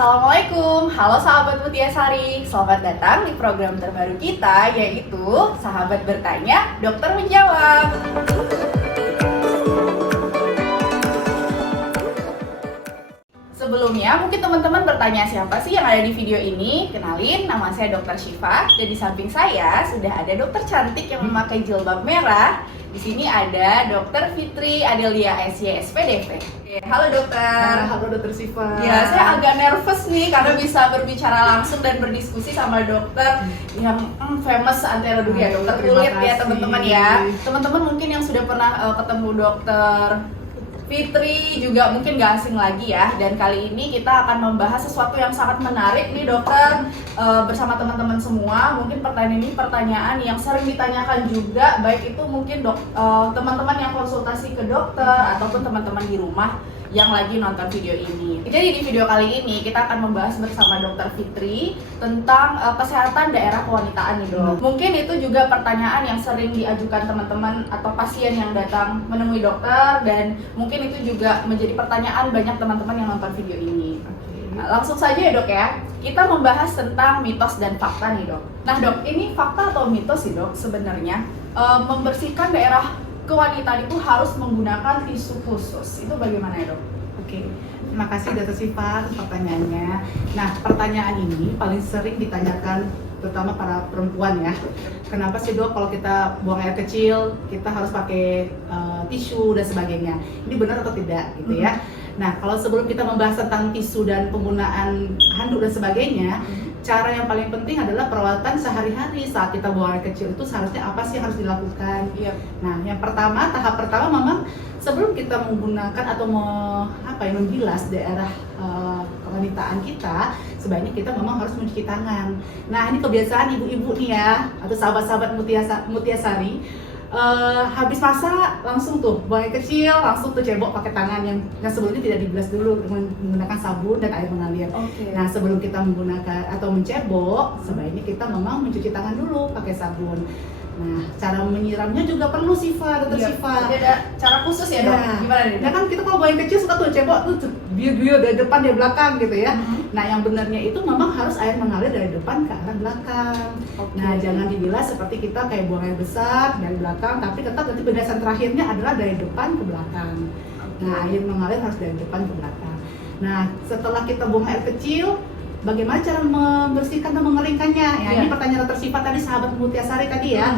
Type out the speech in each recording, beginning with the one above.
Assalamualaikum, halo sahabat Mutia Sari. Selamat datang di program terbaru kita, yaitu Sahabat Bertanya, Dokter Menjawab. Sebelumnya, mungkin teman-teman bertanya siapa sih yang ada di video ini? Kenalin, nama saya Dr. Syifa, dan di samping saya sudah ada dokter cantik yang memakai jilbab merah. Di sini ada Dr. Fitri Adelia SY SPDV. Halo dokter. Halo Dokter Syifa. Ya, saya agak nervous nih karena bisa berbicara langsung dan berdiskusi sama dokter yang famous antara dunia, dokter kulit ya teman-teman ya. Teman-teman mungkin yang sudah pernah ketemu dokter Fitri juga mungkin gak asing lagi ya. Dan kali ini kita akan membahas sesuatu yang sangat menarik nih dokter, bersama teman-teman semua. Mungkin pertanyaan ini pertanyaan yang sering ditanyakan juga, baik itu mungkin teman-teman yang konsultasi ke dokter ataupun teman-teman di rumah yang lagi nonton video ini. Jadi di video kali ini kita akan membahas bersama Dokter Fitri tentang kesehatan daerah kewanitaan nih dok. Mungkin itu juga pertanyaan yang sering diajukan teman-teman atau pasien yang datang menemui dokter, dan mungkin itu juga menjadi pertanyaan banyak teman-teman yang nonton video ini. Nah, langsung saja ya dok ya, kita membahas tentang mitos dan fakta nih dok. Nah dok, ini fakta atau mitos sih dok sebenarnya membersihkan daerah kewanitaan itu harus menggunakan tisu khusus, itu bagaimana ya dok? Oke, terima kasih Dokter Syifa atas pertanyaannya. Nah, pertanyaan ini paling sering ditanyakan terutama para perempuan ya. Kenapa sih dok kalau kita buang air kecil kita harus pakai tisu dan sebagainya? Ini benar atau tidak gitu ya? Nah, kalau sebelum kita membahas tentang tisu dan penggunaan handuk dan sebagainya, cara yang paling penting adalah perawatan sehari-hari saat kita buang air kecil itu seharusnya apa sih yang harus dilakukan? Nah, yang pertama, tahap pertama memang sebelum kita menggunakan atau membilas daerah kewanitaan kita, sebaiknya kita memang harus mencuci tangan. Nah, ini kebiasaan ibu-ibu nih ya, atau sahabat-sahabat Mutia Sari. Habis masak langsung tuh buang air kecil, langsung tuh cebok pakai tangan yang sebelumnya tidak dibilas dulu dengan menggunakan sabun dan air mengalir. Nah, sebelum kita menggunakan atau mencebok, sebaiknya kita memang mencuci tangan dulu pakai sabun. Nah, cara menyiramnya juga perlu Dokter Syifa. Ada cara khusus ya dok? Gimana nih? Nah kan kita kalau buang air kecil suka tuh cebok tuh biar dari depan dari belakang gitu ya. Nah, yang benarnya itu memang harus air mengalir dari depan ke arah belakang. Nah, jangan dibilas seperti kita kayak buang air besar dari belakang, tapi tetap nanti pedasan terakhirnya adalah dari depan ke belakang. Nah, air mengalir harus dari depan ke belakang. Nah, setelah kita buang air kecil, bagaimana cara membersihkan dan mengeringkannya? Ya, ini pertanyaan Dokter Syifa tadi, sahabat Mutia Sari tadi ya.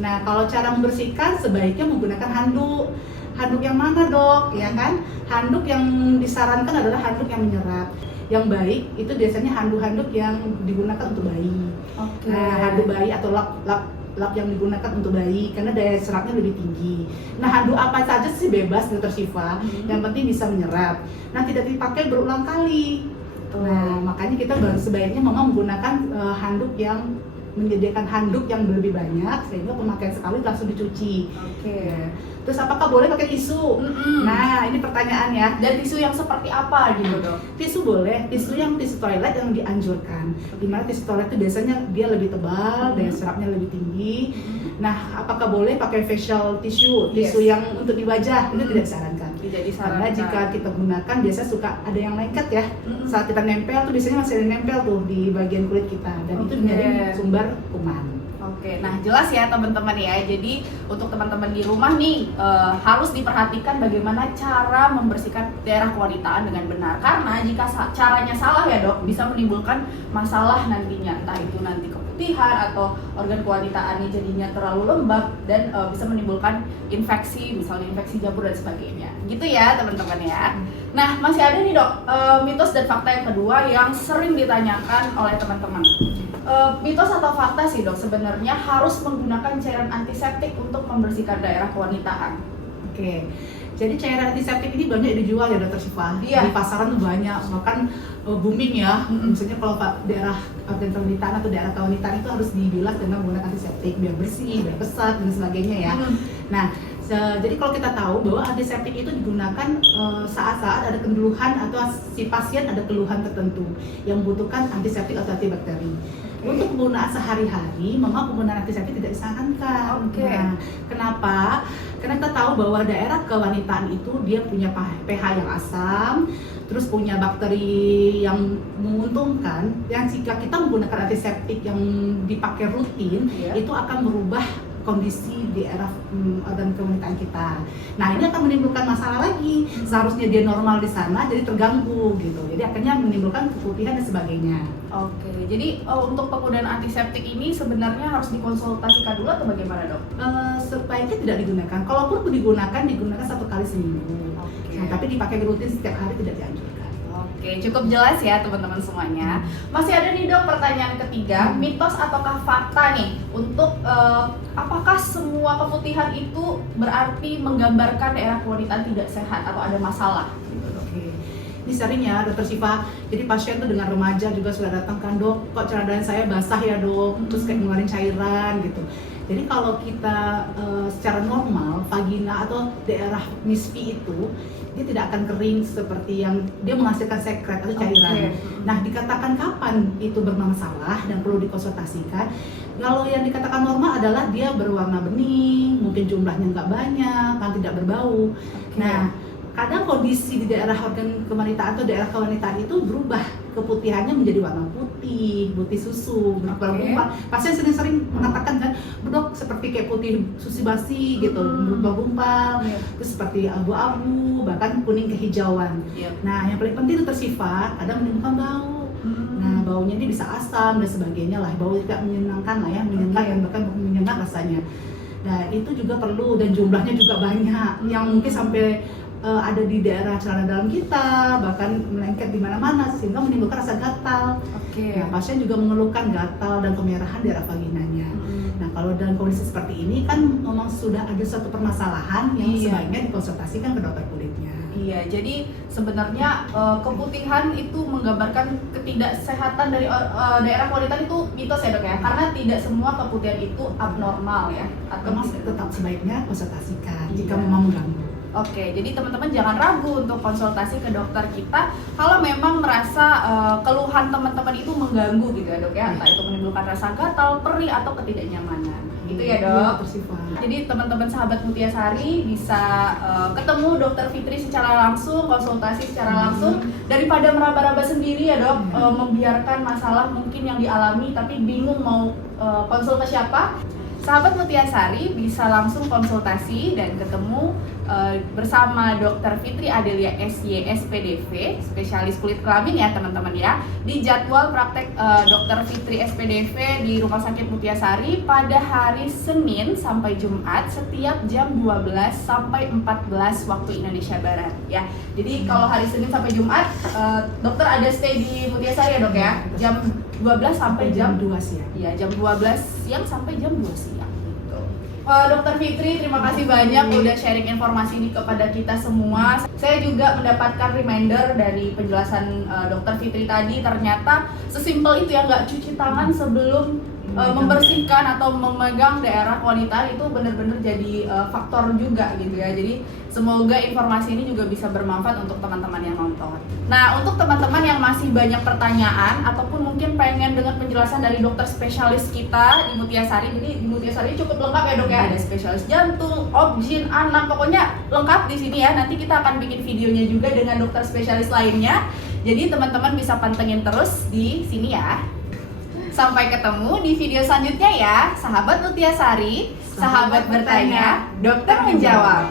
Nah, kalau cara membersihkan sebaiknya menggunakan handuk. Handuk yang mana dok? Ya kan? Handuk yang disarankan adalah handuk yang menyerap. Yang baik itu biasanya handuk-handuk yang digunakan untuk bayi. Nah, handuk bayi atau lap yang digunakan untuk bayi karena daya serapnya lebih tinggi. Nah, handuk apa saja sih bebas Dokter Syifa, yang penting bisa menyerap. Nah, tidak dipakai berulang kali. Nah, makanya kita sebaiknya memang menggunakan handuk yang menyediakan handuk yang lebih banyak sehingga pemakaian sekali langsung dicuci. Terus apakah boleh pakai tisu? Nah, ini pertanyaan ya. Dan tisu yang seperti apa gitu dok? Tisu boleh, tisu toilet yang dianjurkan. Dimana tisu toilet itu biasanya dia lebih tebal, daya serapnya lebih tinggi. Nah, apakah boleh pakai facial tissue, tisu yang untuk di wajah? Itu tidak disarankan. Tidak disarankan. Karena jika kita gunakan biasanya suka ada yang lengket ya. Saat kita nempel tuh biasanya masih ada nempel tuh di bagian kulit kita, dan itu menjadi sumber kuman. Nah jelas ya teman-teman ya. Jadi untuk teman-teman di rumah nih harus diperhatikan bagaimana cara membersihkan daerah kewanitaan dengan benar. Karena jika caranya salah ya dok, bisa menimbulkan masalah nantinya, entah itu nanti keputihan atau organ kewanitaannya jadinya terlalu lembab dan bisa menimbulkan infeksi, misalnya infeksi jamur dan sebagainya. Gitu ya teman-teman ya. Nah, masih ada nih dok mitos dan fakta yang kedua yang sering ditanyakan oleh teman-teman. Mitos atau fakta sih dok, sebenarnya harus menggunakan cairan antiseptik untuk membersihkan daerah kewanitaan. Jadi cairan antiseptik ini banyak dijual ya Dokter Syifa. Di pasaran tuh banyak, bahkan booming ya. Misalnya kalau daerah organ kewanitaan atau daerah kewanitaan itu harus dibilas dengan menggunakan antiseptik biar bersih, biar pesat dan sebagainya ya. Nah, jadi kalau kita tahu bahwa antiseptik itu digunakan saat-saat ada keluhan atau si pasien ada keluhan tertentu yang membutuhkan antiseptik atau antibakteri. Untuk penggunaan sehari-hari, memang penggunaan antiseptik tidak disarankan. Nah, kenapa? Karena kita tahu bahwa daerah kewanitaan itu dia punya pH yang asam, terus punya bakteri yang menguntungkan, yang jika kita menggunakan antiseptik yang dipakai rutin, itu akan merubah kondisi di daerah organ kewanitaan kita. Nah, ini akan menimbulkan masalah lagi. Seharusnya dia normal di sana, jadi terganggu gitu. Jadi akhirnya menimbulkan keputihan dan sebagainya. Oke, jadi untuk penggunaan antiseptik ini sebenarnya harus dikonsultasikan dulu atau bagaimana, Dok? Sebaiknya tidak digunakan. Kalaupun digunakan 1 kali seminggu. Oke. Nah, tapi dipakai rutin setiap hari tidak dianjurkan. Oke, cukup jelas ya teman-teman semuanya. Masih ada nih Dok pertanyaan ketiga, mitos ataukah fakta nih untuk apakah semua keputihan itu berarti menggambarkan daerah kewanitaan tidak sehat atau ada masalah? Oke. Ini sering ya Dokter Siva, jadi pasien tuh dengan remaja juga sudah datang kan, Dok, kok celana saya basah ya Dok, terus kayak ngeluarin cairan gitu. Jadi kalau kita secara normal, vagina atau daerah misfi itu dia tidak akan kering seperti yang dia menghasilkan sekret atau cairan. Nah, dikatakan kapan itu bermasalah dan perlu dikonsultasikan. Kalau yang dikatakan normal adalah dia berwarna bening, mungkin jumlahnya nggak banyak, kan tidak berbau. Nah, kadang kondisi di daerah organ kewanitaan atau daerah kewanitaan itu berubah, keputihannya menjadi warna putih, putih susu, bergumpal. Pasien sering-sering mengatakan kan, Dok, seperti kayak putih susu basi gitu, bergumpal, terus seperti abu-abu, bahkan kuning kehijauan. Nah, yang paling penting itu tersifat, kadang menimbulkan bau. Nah, baunya ini bisa asam dan sebagainya lah, bau tidak menyenangkan lah ya, menyengat dan bahkan menyengat rasanya. Nah, itu juga perlu dan jumlahnya juga banyak, yang mungkin sampai ada di daerah celana dalam kita, bahkan melengket di mana-mana sehingga menimbulkan rasa gatal. Nah, pasien juga mengeluhkan gatal dan kemerahan di daerah vaginanya. Nah, kalau dalam kondisi seperti ini kan memang sudah ada suatu permasalahan yang sebaiknya dikonsultasikan ke dokter kulitnya. Iya, jadi sebenarnya keputihan itu menggambarkan ketidaksehatan dari daerah kewanitaan itu mitos ya Dok ya, karena tidak semua keputihan itu abnormal ya, atau tetap sebaiknya konsultasikan jika memang mengganggu. Oke, jadi teman-teman jangan ragu untuk konsultasi ke dokter kita kalau memang merasa keluhan teman-teman itu mengganggu gitu ya Dok ya, entah itu menimbulkan rasa gatal, perih atau ketidaknyamanan. Gitu ya Dok. Jadi teman-teman sahabat Mutia Sari bisa ketemu Dokter Fitri secara langsung, konsultasi secara langsung daripada meraba-raba sendiri ya Dok, membiarkan masalah mungkin yang dialami tapi bingung mau konsul ke siapa. Sahabat Mutia Sari bisa langsung konsultasi dan ketemu bersama Dr. Fitri Adelia SY SPDV, spesialis kulit kelamin ya teman-teman ya, di jadwal praktek Dr. Fitri SPDV di Rumah Sakit Mutia Sari pada hari Senin sampai Jumat setiap jam 12 sampai 14 waktu Indonesia Barat ya. Jadi kalau hari Senin sampai Jumat dokter ada stay di Mutia Sari ya Dok ya, jam 12 sampai jam 2 siang. Iya, jam 12 siang sampai jam 2 siang. Dokter Fitri, terima kasih banyak udah sharing informasi ini kepada kita semua. Saya juga mendapatkan reminder dari penjelasan Dokter Fitri tadi, ternyata sesimpel itu ya, nggak cuci tangan sebelum membersihkan atau memegang daerah wanita itu benar-benar jadi faktor juga gitu ya. Jadi semoga informasi ini juga bisa bermanfaat untuk teman-teman yang nonton. Nah, untuk teman-teman yang masih banyak pertanyaan ataupun mungkin pengen dengar penjelasan dari dokter spesialis kita di Mutia Sari. Jadi di Mutia Sari cukup lengkap ya Dok ya, ada spesialis jantung, obgyn, anak, pokoknya lengkap di sini ya. Nanti kita akan bikin videonya juga dengan dokter spesialis lainnya. Jadi teman-teman bisa pantengin terus di sini ya. Sampai ketemu di video selanjutnya ya, sahabat Mutia Sari, sahabat bertanya, dokter menjawab.